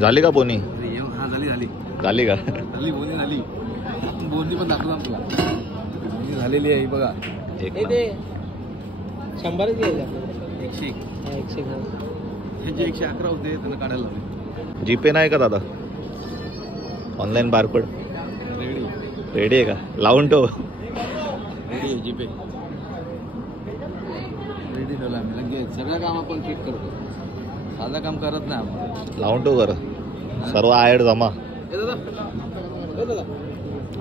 झाली का बोनी? हा झाली झाली झाली का? झाली बोनी झाली. बोनी पण दाखवला तुला. बोनी झालेली आहे बघा. एक ते 100च घ्यायचं 101. 100 ह्याचे 111 होते त्यांना काढायला लावले. जीपे नाही का दादा? ऑनलाईन बारकोड रेडी रेडी आहे का? लावून ठेव. रेडी आहे जीपे रेडी ठेवला आम्ही लगेच. सगळं काम आपण फिट करतो. साधं काम करत नाही आपण. लावून ठेव करा. सर्व आयड जमा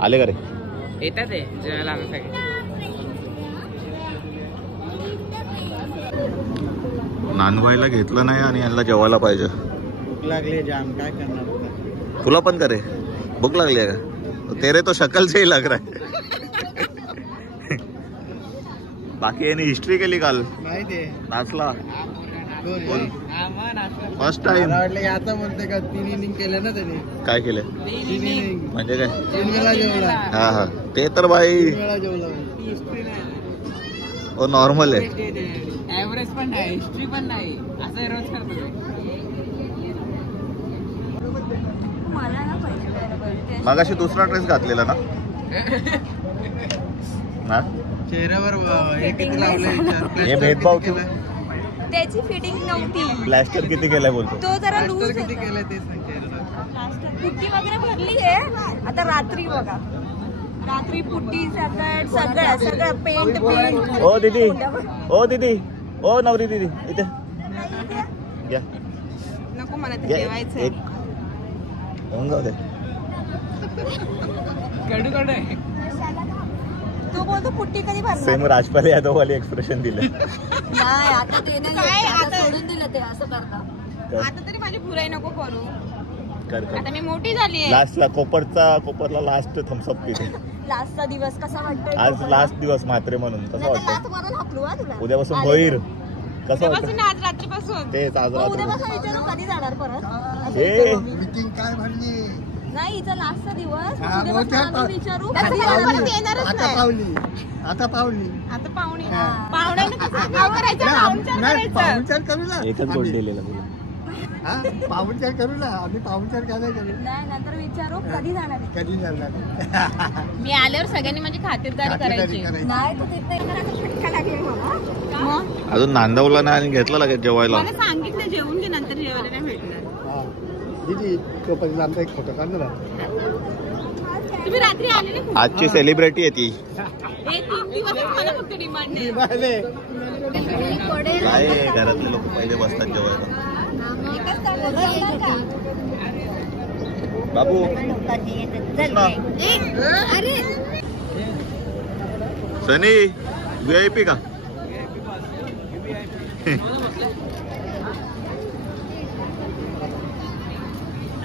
आले का रे? येतात ते जेवायला आलं सगळे. नानवायला घेतलं नाही आणि यांना जेवायला पाहिजे. भूक लागली जाम, काय करणार? तुला पण करे भूक लागली आहे का? तेरे तो शक्ल से ही लग रहा है. बाकी यांनी हिस्ट्री केली काल. माहिती नाचला बोल. First time. आता बोलते का 3 इनिंग केलं ना त्याने. काय केलं 3 इनिंग म्हणजे काय? 3 वेळा जेवला. हा हा ते तर बाई 3 वेळा जेवला. ओ नॉर्मल आहे. ऍव्हरेज पण नाही, हिस्ट्री पण नाही, असं रोज करतो. मगाशी दुसरा ड्रेस घातलेला ना? हा? चेहऱ्यावर हे किती लावले? हे भेदभाव क्यों? त्याची फिटिंग नव्हती. प्लॅस्टर किती केलाय बोलतो? तो जरा लूज किती केलं ते सांग चेहऱ्याला. प्लास्टर पुट्टी वगैरे भरली आहे. आता रात्री बघा, रात्री पुट्टी सगळं पेंट. ओ दीदी, ओ दीदी, ओ नवरी दीदी इथे या. नको मला ते या, जेवायचं. एक होऊन जाऊ दे. कडू कडू आहे. तो बोलतो पुट्टी कधी भरणार? सेम राजपाल यादव वाले एक्सप्रेशन दिले. नाही आता ते नाही, आता सोडून दिलं ते असं करता. आता तरी माझी बुराई नको करू. कर कर. आता मी मोठी झाली आहे. लास्टला कोपरला लास्ट थम्सअप पिते. लास्टचा दिवस कसा वाटतोय? आज लास्ट दिवस म्हात्रे म्हणून कसं लास्ट वाटतं? मारून हाकलू हा तुला. उद्यापासून होईल कसं वाटतं? उद्यापासून आज रात्रीपासून. तेच आज मग रात्री. उद्यापासून विचारू कधी जाणार परत? असं ए. विचारू आम्ही. मीटिंग काय म्हणली? नाही हिचा लास्टचा दिवस. हा, उद्यापासून मग आम्ही विचारू आता कधी पावली. परत येणारच आता नाही. पावली. आता पावली. आता पाहुणे हा. पाहुण्याने कसं काय करायचं? पाहुणचार नाही, करायचं. पाहुणचार करू ना. एकच गोड आम्ही. दिलेला तुला. हा, पाहुणचार करू ना. आम्ही पाहुणचार काय नाही करू. नाही नंतर विचारू कधी जाणार आहे? कधी जाणार? मी आल्यावर सगळ्यांनी माझी खातिरदारी करायची. नाही तू तिथे फटका लागेल मला. मग अजून नांदवला नाही आणि घेतला लगेच जेवायला. मला सांगितलं जेवून घे, नंतर जेवायला नाही भेटणार. हा. दीदी तोपर्यंत आमचा एक फोटो काढ ना. तुम्ही रात्री आले नाही? आजची सेलिब्रिटी आहे ती. हे 3 दिवसच मला फक्त डिमांड आहे. बाले. काय आहे, घरातले लोक पहिले बसतात जेवायला. बाबू सनी VIP का?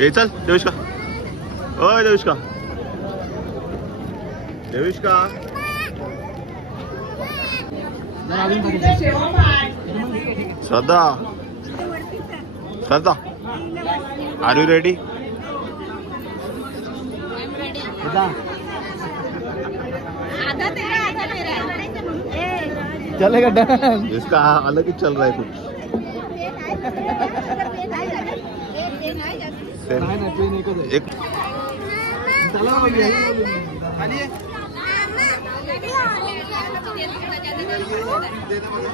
ये चल देविष्का. ओय देविष्का, देविष्का श्रद्धा, श्रद्धा आर यू रेडी? चलेगा डांस. इसका अलग ही चल रहा है कुछ. एक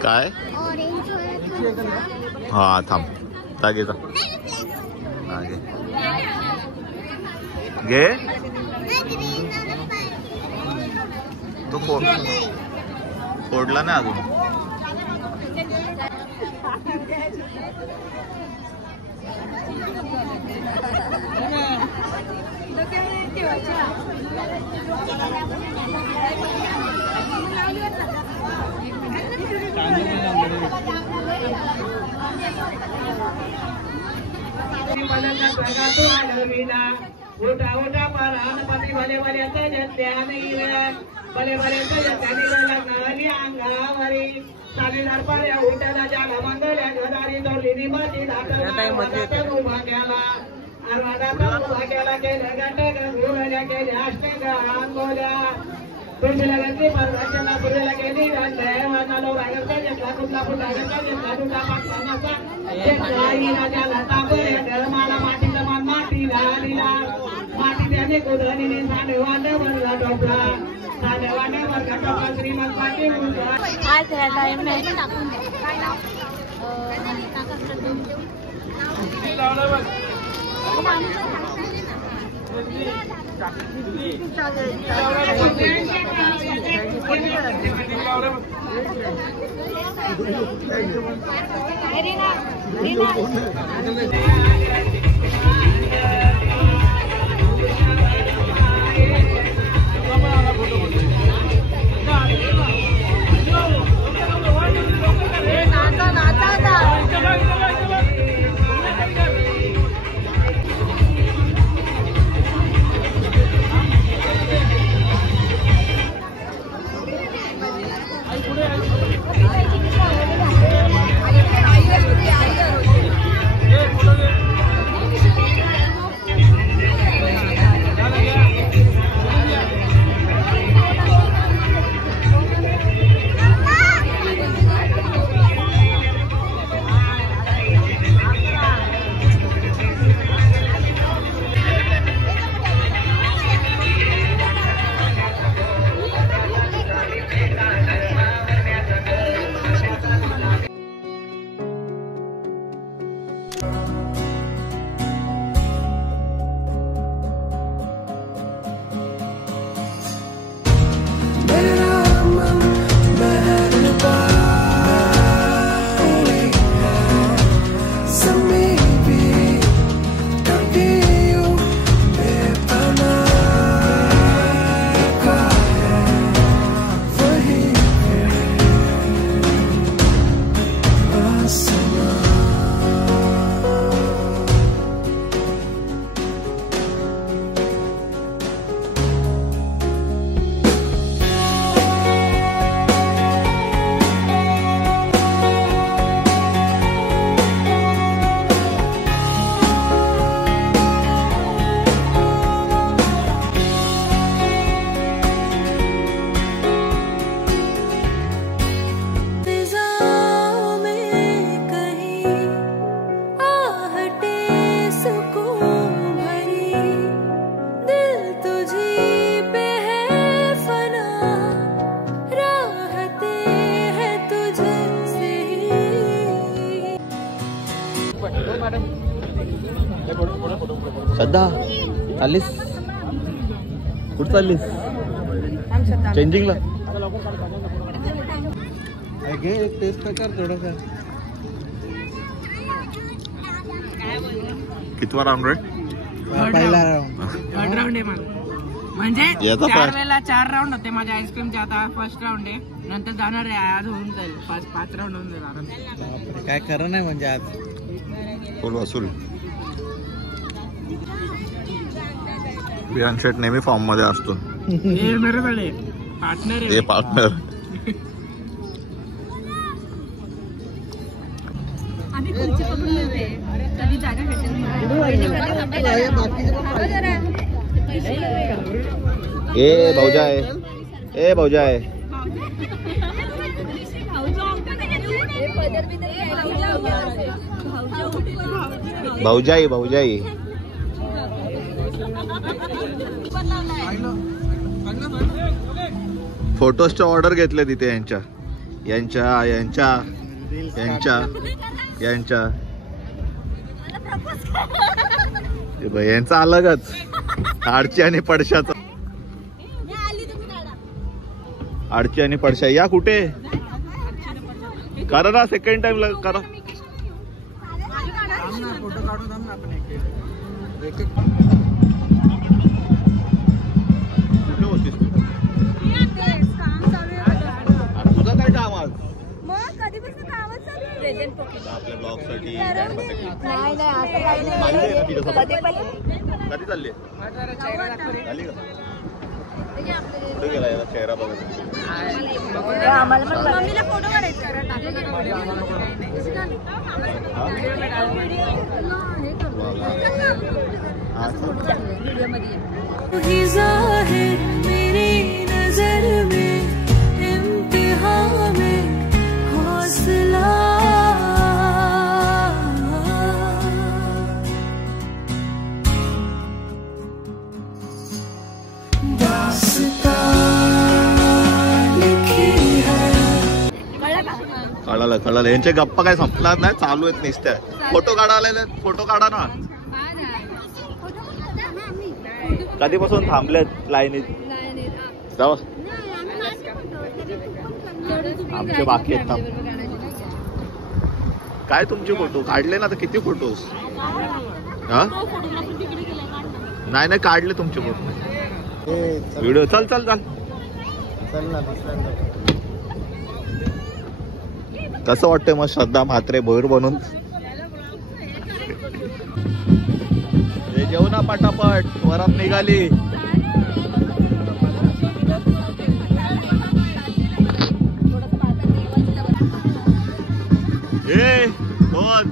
काय? हा थांब जागे जा. घे तो फोडला नाही अजून. उठा उठा पराणपती भले भल्याचं जत्याने भले भल्याचं जत्याने लग्नावरी अंगावरी साडीदार पाऱ्या उठ्याला ज्याला मंगल्या गदारी तोडली निमाती दाखल उभा केला अर्वादाचा उभा केला केल्या गाठ गुरल्या केल्या अष्ट अंगोल्या तुळशीला गंदी परवाच्याला पुरेला गेली वानालो रागरचा घेतला कुठला फुटागरचा घेतला तुझा पाटलाचा राजाला तांबे मला मातीचा कुदनीने सांडवाने वरला टोपला सांडवाने वरला टोपला श्रीमंत पाटील आज ह्या टाइम नाही श्रद्धा चाललीस कुठं चाललीस चेंजिंगला घे एक टेस्ट कर थोडासा कितवा राऊंड रे पहिला राऊंड थर्ड राऊंड आहे मला म्हणजे याचा 4 वेळेला 4 राऊंड होते माझ्या आईस्क्रीमचे आता फर्स्ट राऊंड आहे नंतर जाणार आहे आज होऊन जाईल 5 राऊंड होऊन जाईल काय खरं नाही म्हणजे आज फुल वसूल विहान शेट नेहमी फॉर्म मध्ये असतो पार्टनर हे पार्टनर आम्ही खुर्ची पकडून होते कधी जागा ए भाऊजाय ए भाऊजाय भाऊजाई भाऊजाई फोटोजचे ऑर्डर घेतले तिथे यांच्या यांच्या यांच्या यांच्या यांच्या यांचा अलगच आडची आणि पडशाचा आडची आणि पडशा या कुठे करा ना सेकंड टाइम करा फोटो काढून थांब ना आपण एक कुठे होतीस तू तुझा काय काम आज आपल्या ब्लॉग साठी कधी चालली झाली का कुठे गेला याला चेहरा बघत मम्मीला फोटो मेरी नजर में इम्तिहान में हौसला कळलं. यांचे गप्पा काय संपणार नाही, चालू आहेत नुसत्या. फोटो काढायला, फोटो काढा ना. कधीपासून थांबलेत लाईनीत. जाऊ आमचे बाकी आहेत. काय तुमचे फोटो काढले ना, तर किती फोटोज. हा नाही नाही काढले तुमचे फोटो, व्हिडिओ. चल चल चल. कसं वाटतंय मग श्रद्धा म्हात्रे भोईर बनून. जेवणा पटापट वरात निघाली. ए दोन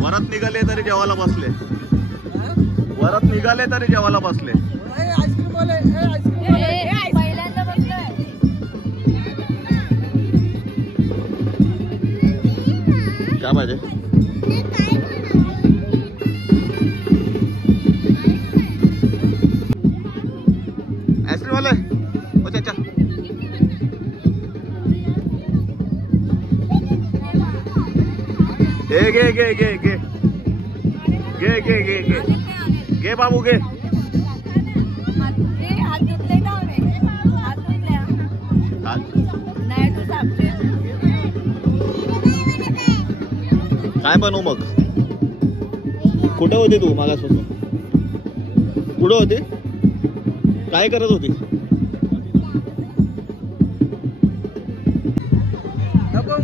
वरात निघाले तरी जेवायला बसले. वरात निघाले तरी जेवायला बसले. काय पाहिजे. आईस्क्रीम वाले ओ चाचा. घे घे घे घे घे घे घे घे घे घे बाबू घे. काय बनवू मग. कुठे होती तू मागासपासून. कुठे होती, काय करत होती.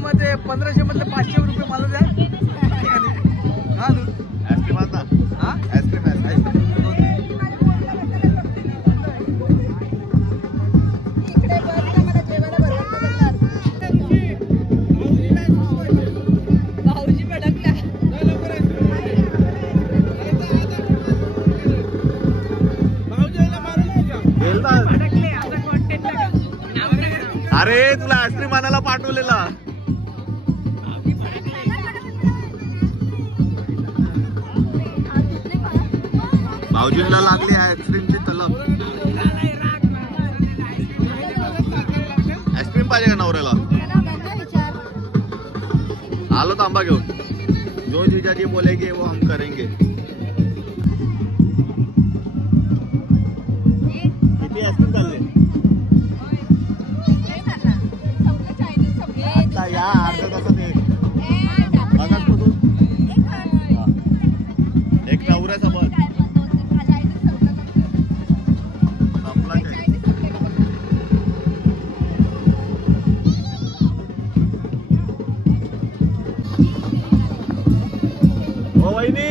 मध्ये 1500 मधले 500 रुपये मला द्या. आईस्क्रीम आण ना. Ice cream ice cream. अरे तुला आईस्क्रीम आणायला पाठवलेला. भाऊजींना लागली आईस्क्रीमची तलब. आईस्क्रीम पाहिजे का नवऱ्याला. आलो तांबा घेऊन. जो जीजाजी बोलेंगे वो हम करेंगे. किती आईस्क्रीम चालले आता या अर्ध्या तासात. एक नवऱ्याचा बघ. ओ वहिनी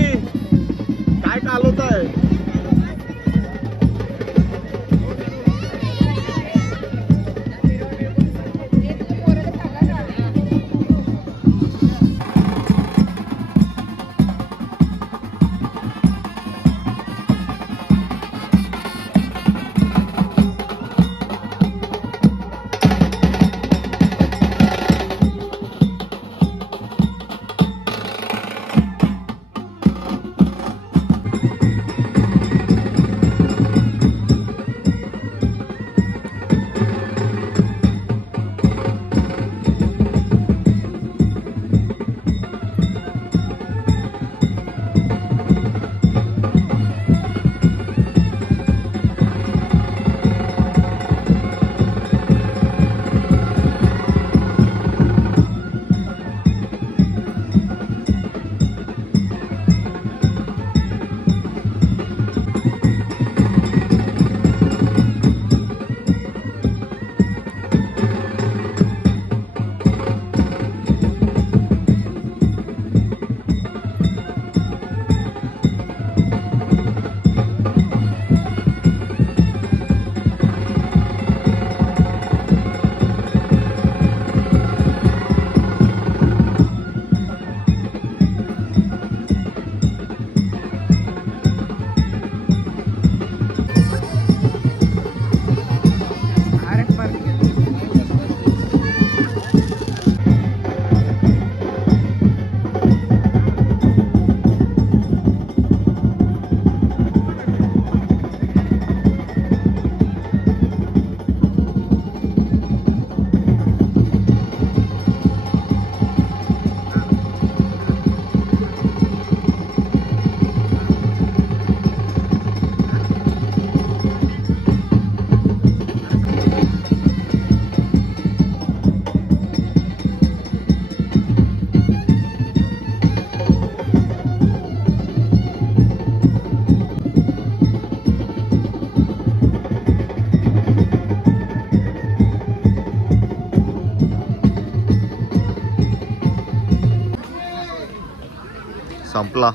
संपला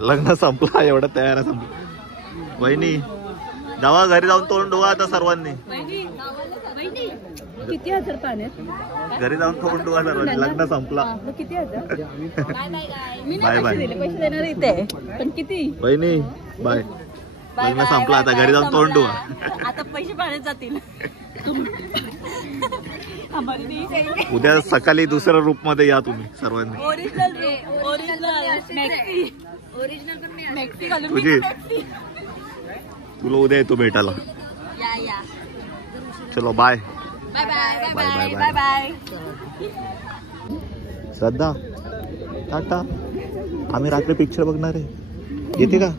लग्न संपला एवढं तयार संपलं. वहिनी जावा घरी जाऊन तोंड धुवा आता सर्वांनी. किती हजार पाण्यात घरी जाऊन तोंड धुवा सर्वांनी. लग्न संपला. किती हजार मी बाय बाय. पैसे देणार इथे पण किती वहिनी बाय. लग्न संपला आता घरी जाऊन तोंड धुवा. आता पैसे पाण्यात जातील. उद्या सकाळी दुसऱ्या रूप मध्ये या तुम्ही सर्वांनी. तुझी तुला उद्या येतो भेटायला. चलो bye bye bye bye bye bye bye. Shraddha tata. आम्ही रात्री पिक्चर बघणार आहे. येते का?